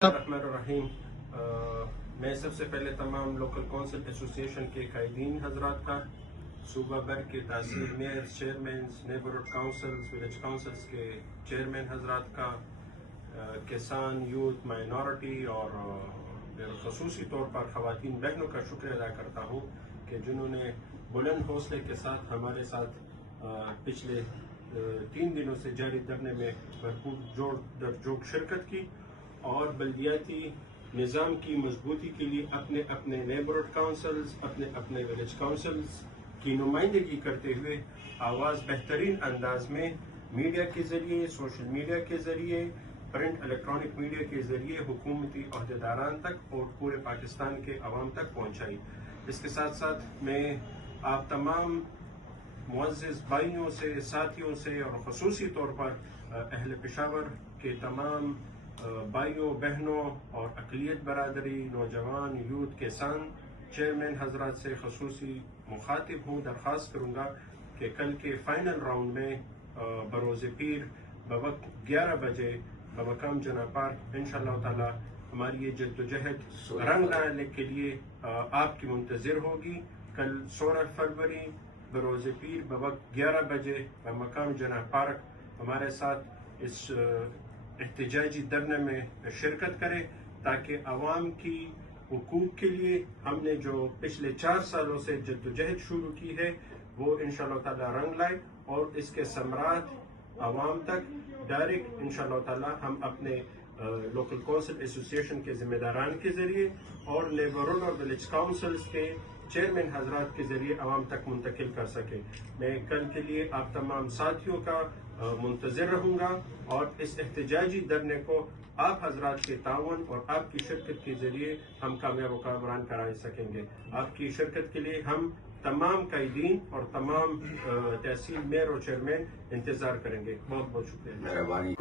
الرحمن الرحیم میں سب سے پہلے تمام لوکل کونسل ایسوسیشن کے قائدین حضرات کا، صوبہ بھر کے تحصیل mayor, chairmen, neighbourhood councils, village councils کے چیئرمین حضرات کا، کسان، یوتھ، مائنورٹی اور خصوصی طور پر خواتین بہنوں کا شکریہ ادا کرتا ہوں کہ جنہوں نے بلند حوصلے کے ساتھ ہمارے ساتھ پچھلے 3 دنوں سے جاری دھرنے میں بھرپور جوڑ در جوگ شرکت کی اور بلدیاتی نظام کی مضبوطی کے لیے اپنے اپنے نیبرہڈ کونسلز، اپنے اپنے ولیج کونسلز کی نمائندگی کرتے ہوئے آواز بہترین انداز میں میڈیا کے ذریعے، سوشل میڈیا کے ذریعے، پرنٹ الیکٹرانک میڈیا کے ذریعے حکومتی عہدیداران تک اور پورے پاکستان کے عوام تک پہنچائی۔ اس کے ساتھ ساتھ میں آپ تمام معزز بھائیوں سے، ساتھیوں سے اور خصوصی طور پر اہل پشاور کے تمام بھائیوں، بہنوں اور اقلیت برادری، نوجوان، یوتھ، کسان، چیئرمین حضرات سے خصوصی مخاطب ہوں، درخواست کروں گا کہ کل کے فائنل راؤنڈ میں بروز پیر بوقت 11 بجے بمقام جناح پارک انشاءاللہ تعالی ہماری یہ جدوجہد رنگ لانے کے لیے آپ کی منتظر ہوگی۔ کل 16 فروری بروز پیر بوقت 11 بجے بمقام جناح پارک ہمارے ساتھ اس احتجاجی دھرنے میں شرکت کریں تاکہ عوام کی حقوق کے لیے ہم نے جو پچھلے 4 سالوں سے جدوجہد شروع کی ہے وہ انشاءاللہ تعالی رنگ لائے اور اس کے ثمرات عوام تک ڈائریکٹ انشاءاللہ تعالی ہم اپنے لوکل کونسل ایسوسیشن کے ذمہ داران کے ذریعے اور نیبرہڈ اور ولیج کونسلز کے چیئرمین حضرات کے ذریعے عوام تک منتقل کر سکیں۔ میں کل کے لیے آپ تمام ساتھیوں کا منتظر رہوں گا اور اس احتجاجی دھرنے کو آپ حضرات کے تعاون اور آپ کی شرکت کے ذریعے ہم کامیاب و کارآمد کرا سکیں گے۔ آپ کی شرکت کے لیے ہم تمام قائدین اور تمام تحصیل میئر اور چیئرمین انتظار کریں گے۔ بہت بہت شکریہ۔ مہربانی۔